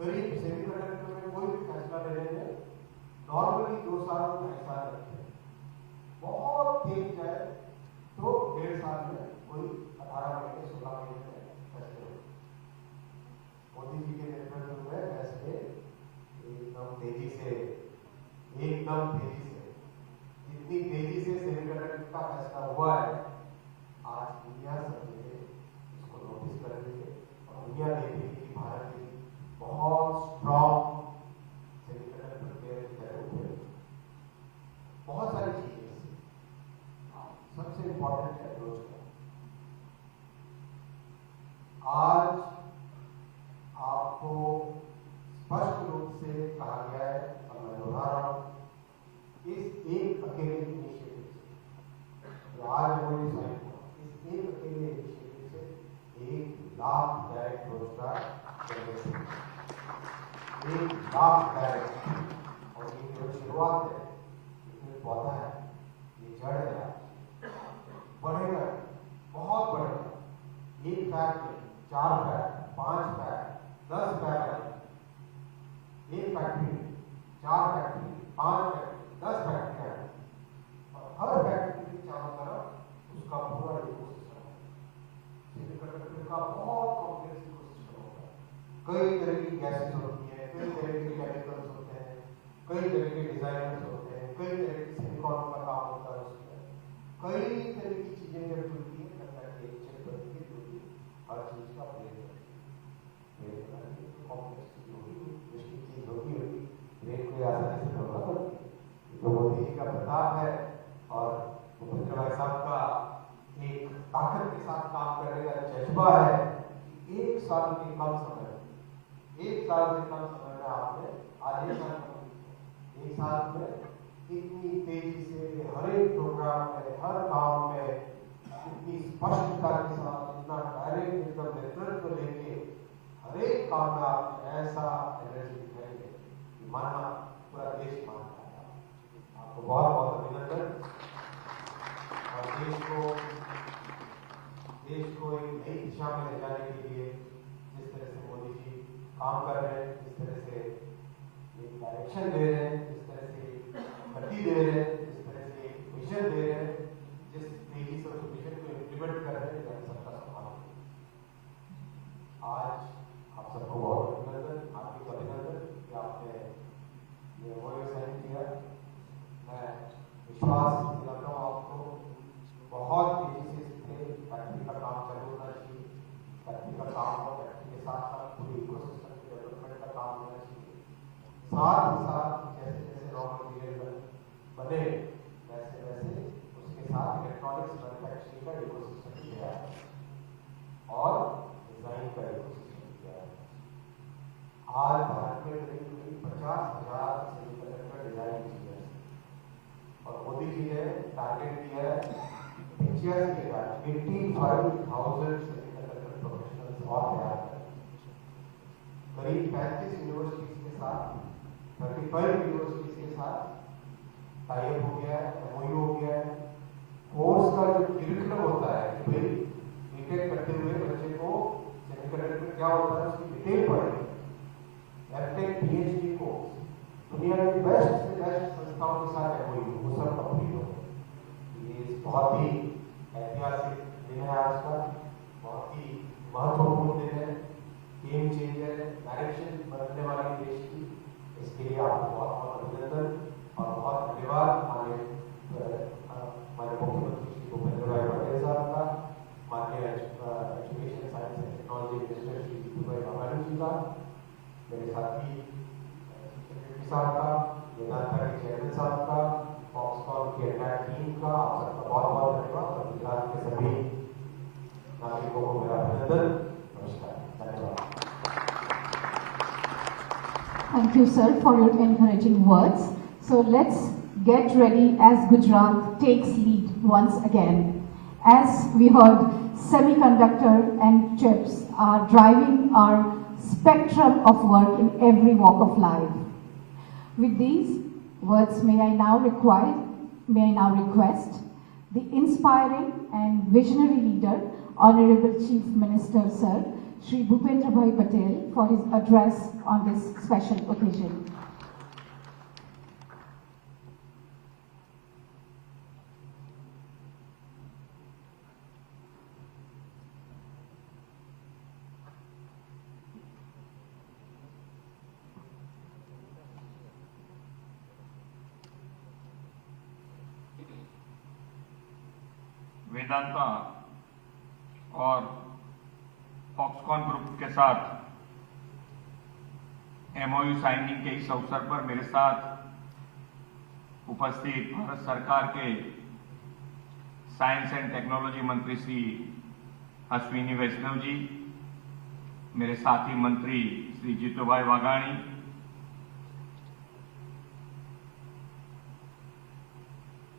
करीब सेमीकंडक्टर में कोई भी फैसला लेने में नॉर्मली 2 साल 2.5 साल लगते हैं, बहुत तेज जाए तो 1.5 साल में कोई 18 महीने 16 महीने में फैसले होते। मोदी जी के नेतृत्व में फैसले एकदम तेजी से जितनी तेजी से सेमीकंडक्टर का फैसला हुआ है, आज दुनिया समझे इसको नोटिस कर रही है और दुनिया देख रही है कि भारत एक बहुत स्ट्रॉन्ग सेमीकंडक्टर प्लेयर की तरह उभर रही है। बहुत सारी चीजें, सबसे इंपॉर्टेंट है रोजगार। आज आपको स्पष्ट रूप से कहा गया है, और मैं दोहरा रहा हूं, इस एक अकेले इनिशिएटिव से जो आज मोदी साहब हुआ, इस एक अकेले इनिशिएटिव से 1 लाख डायरेक्ट रोजगार जनरेट होंगे। 1 लाख डायरेक्ट। और ये जो शुरुआत है, इसमें पौधा है, ये जड़ है, बढ़ेगा, बहुत बढ़ेगा। 1 factory, 4 factory, 5 factory, 10 factory, 1 factory, 4 factory, 5 factory, 10 फैक्ट्रियां हैं, और हर फैक्ट्री के चारों तरफ उसका पूरा इकोसिस्टम है। सेमीकंडक्टर का बहुत कॉम्प्लेक्स इकोसिस्टम होता है। कई तरह की गैसेस होती हैं, कई तरह के केमिकल्स होते हैं, कई तरह के डिजाइनर्स होते हैं, कई तरह के सिलिकॉन का काम होता है उसमें, कई तरह की चीजें जब जुड़ती हैं तब जाके एक चिप बनती है, जो कि हर चीज का ब्रेन बनाती है। कॉम्प्लेक्स चीज होगी, मुश्किल चीज होगी, ब्रेन को आसानी से तोड़ना पड़ती है। तो मोदी जी का प्रताप है और भूपेंद्र भाई साहब का एक ताकत के साथ काम करने का जज्बा है कि 1 साल के कम समय में, 1 साल से कम समय में आपने आज 1 साल में इतनी तेजी से हर एक प्रोग्राम में, हर काम में इतनी स्पष्टता के साथ, इतना डायरेक्ट एकदम नेतृत्व लेके हर एक काम में आपने ऐसा एनर्जी दिखाई है कि मानना पूरा देश मानता है। आपको बहुत बहुत अभिनंदन। और देश को एक नई दिशा में ले जाने के लिए जिस तरह से मोदी जी काम कर रहे हैं, जिस तरह से एक डायरेक्शन दे रहे हैं, जिस तरह से गति दे रहे हैं, जिस तरह से विजन दे रहे हैं, जिस तेजी से उस विजन को इम्प्लीमेंट कर रहे हैं, यह सबका सवाल है। आज आप सबको बहुत अभिनंदन, हार्दिक अभिनंदन कि आपने ये MoU साइन किया। मैं विश्वास दिलाता हूँ आपको, बहुत तेजी से फैक्ट्री का काम चालू होना चाहिए। फैक्ट्री का काम हो, फैक्ट्री के साथ साथ पूरी इकोसिस्टम के डेवलपमेंट का काम होना चाहिए। साथ ही साथ जैसे जैसे रॉ मटेरियल बने, वैसे वैसे उसके साथ इलेक्ट्रॉनिक्स मैन्युफैक्चरिंग का इकोसिस्टम तैयार है और डिजाइन का इकोसिस्टम तैयार है। आज भारत में करीब 50,000 सेमीकंडक्टर डिजाइन इंजीनियर्स और मोदी जी ने टारगेट दिया है 85,000 सेमीकंडक्टर प्रोफेशनल्स और तैयार करें। करीब 35 यूनिवर्सिटीज के साथ 35 यूनिवर्सिटीज के साथ टाइप हो गया है, MoU हो गया है। कोर्स का जो करिकुलम होता है कि भाई बीटेक करते हुए बच्चे को सेमीकंडक्टर क्या होता है उसकी डिटेल पढ़ेंगे। एमटेक PhD कोर्स दुनिया की बेस्ट से बेस्ट संस्थाओं के साथ MoU वो सब कंप्लीट हो गए। ये बहुत ही ऐतिहासिक दिन है आज का, बहुत ही महत्वपूर्ण दिन है, गेम चेंजर है, डायरेक्शन बदलने वाली देश की। इसके लिए आपको बहुत बहुत अभिनंदन और बहुत धन्यवाद हमारे मुख्यमंत्री श्री भूपेंद्र भाई पटेल साहब का, माननीय education science and technology minister Shri Jitubhai Vaghani ji का, मेरे साथी सेक्रेटरी साहब का, वेदांता के चेयरमैन साहब का, फॉक्सकॉन की एंटायर टीम का, आप सबका बहुत बहुत धन्यवाद और गुजरात के सभी नागरिकों को मेरा अभिनंदन। नमस्कार, धन्यवाद। Thank you, sir, for your encouraging words. So let's get ready as Gujarat takes lead once again. As we heard, semiconductor and chips are driving our spectrum of work in every walk of life. With these words, may I now request the inspiring and visionary leader, Honorable Chief Minister, Sir, Shri Bhupendra Bhai Patel, for his address on this special occasion. Vedanta और Foxconn group के साथ MoU signing के इस अवसर पर मेरे साथ उपस्थित भारत सरकार के साइंस एंड टेक्नोलॉजी मंत्री श्री अश्विनी वैष्णव जी, मेरे साथी मंत्री श्री जीतूभाई वाघाणी,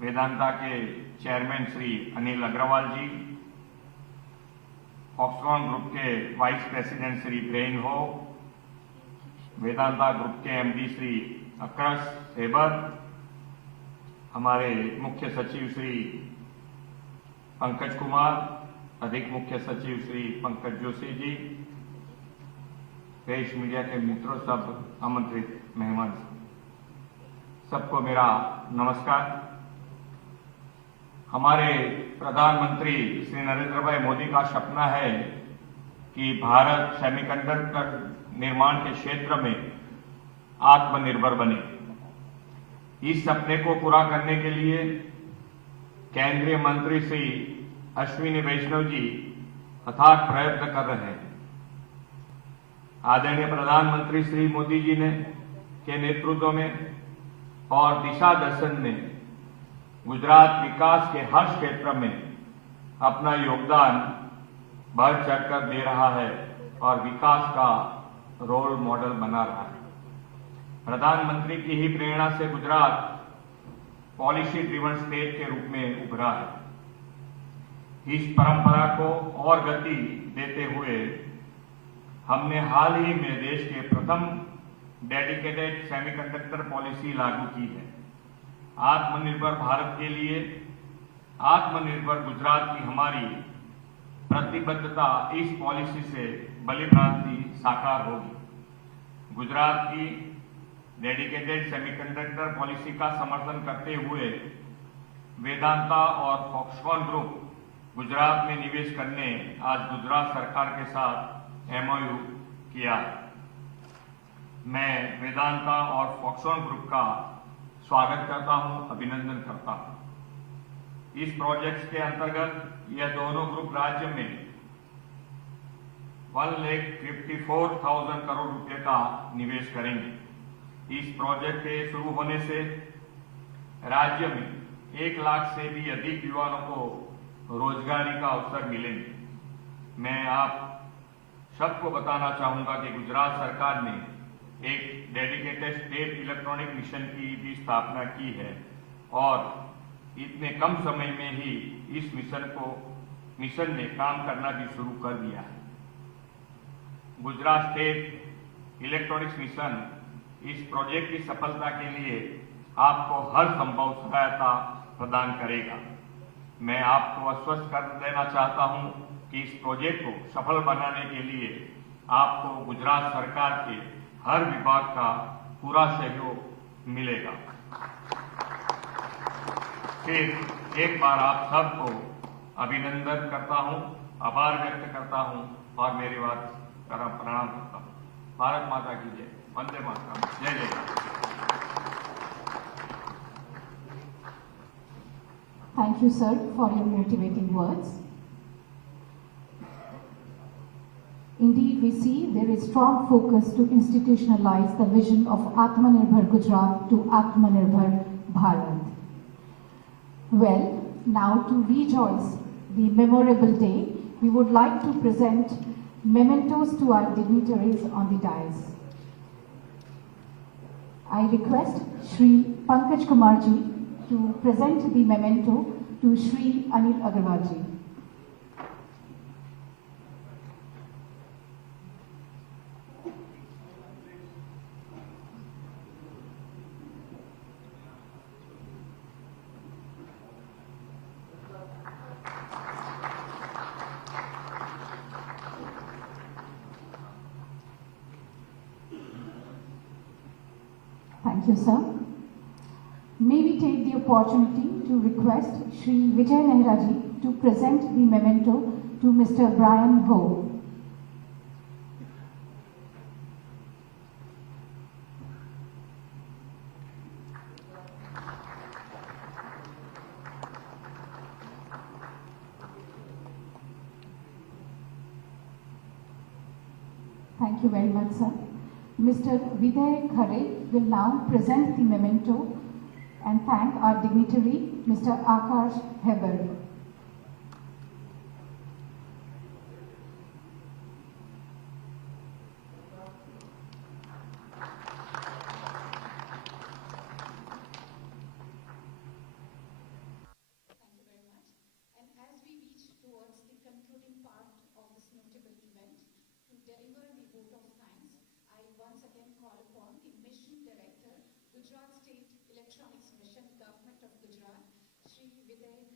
वेदांता के चेयरमैन श्री अनिल अग्रवाल जी, फॉक्सकॉन ग्रुप के वाइस प्रेसिडेंट श्री ब्रेन हो, वेदांता ग्रुप के MD श्री अक्रश सेबर, हमारे मुख्य सचिव श्री पंकज कुमार, अधिक मुख्य सचिव श्री पंकज जोशी जी, प्रेस मीडिया के मित्रों, सब आमंत्रित मेहमान, सबको मेरा नमस्कार। हमारे प्रधानमंत्री श्री नरेंद्र भाई मोदी का सपना है कि भारत सेमीकंडक्टर निर्माण के क्षेत्र में आत्मनिर्भर बने। इस सपने को पूरा करने के लिए केंद्रीय मंत्री श्री अश्विनी वैष्णव जी अथाक प्रयत्न कर रहे हैं। आदरणीय प्रधानमंत्री श्री मोदी जी ने के नेतृत्व में और दिशा दर्शन में गुजरात विकास के हर क्षेत्र में अपना योगदान बढ़ चढ़कर दे रहा है और विकास का रोल मॉडल बना रहा है। प्रधानमंत्री की ही प्रेरणा से गुजरात पॉलिसी ड्रिवन स्टेट के रूप में उभरा है। इस परंपरा को और गति देते हुए हमने हाल ही में देश के प्रथम डेडिकेटेड सेमीकंडक्टर पॉलिसी लागू की है। आत्मनिर्भर भारत के लिए आत्मनिर्भर गुजरात की हमारी प्रतिबद्धता इस पॉलिसी से भली-भांति साकार होगी। गुजरात की डेडिकेटेड सेमीकंडक्टर पॉलिसी का समर्थन करते हुए वेदांता और फॉक्सकॉन ग्रुप गुजरात में निवेश करने आज गुजरात सरकार के साथ MoU किया है। मैं वेदांता और फॉक्सकॉन ग्रुप का स्वागत करता हूं, अभिनंदन करता हूं। इस प्रोजेक्ट के अंतर्गत यह दोनों ग्रुप राज्य में 1,54,000 करोड़ रुपए का निवेश करेंगे। इस प्रोजेक्ट के शुरू होने से राज्य में 1 लाख से भी अधिक युवाओं को रोजगारी का अवसर मिलेंगे। मैं आप सबको बताना चाहूँगा कि गुजरात सरकार ने एक डेडिकेटेड स्टेट इलेक्ट्रॉनिक मिशन की भी स्थापना की है और इतने कम समय में ही इस मिशन ने काम करना भी शुरू कर दिया है। गुजरात स्टेट इलेक्ट्रॉनिक्स मिशन इस प्रोजेक्ट की सफलता के लिए आपको हर संभव सहायता प्रदान करेगा। मैं आपको आश्वस्त कर देना चाहता हूं कि इस प्रोजेक्ट को सफल बनाने के लिए आपको गुजरात सरकार के हर विभाग का पूरा सहयोग मिलेगा। फिर एक बार आप सबको अभिनंदन करता हूं, आभार व्यक्त करता हूं और मेरी बात प्रणाम करता हूं। भारत माता की जय, वंदे मातरम, जय जय। Thank you, sir, for your motivating words. Indeed, we see there is strong focus to institutionalize the vision of Atmanirbhar Gujarat to Atmanirbhar Bharat. Well, now to rejoice the memorable day, we would like to present mementos to our dignitaries on the dais. I request Shri Pankaj Kumar ji to present the memento to Shri Anil Agarwal ji. Thank you, sir. May we take the opportunity to request Shri Vijay Nehra ji to present the memento to Mr. Brian Ho. Thank you very much, sir. Mr. Vijay Khare will now present the memento and thank our dignitary, Mr. Akash Heber. Thank you very much. And as we reach towards the concluding part of this notable event, to deliver the vote of thanks, I once again call upon the Mission Director, Gujarat State Electronics Mission, Government of Gujarat, Shri Vijay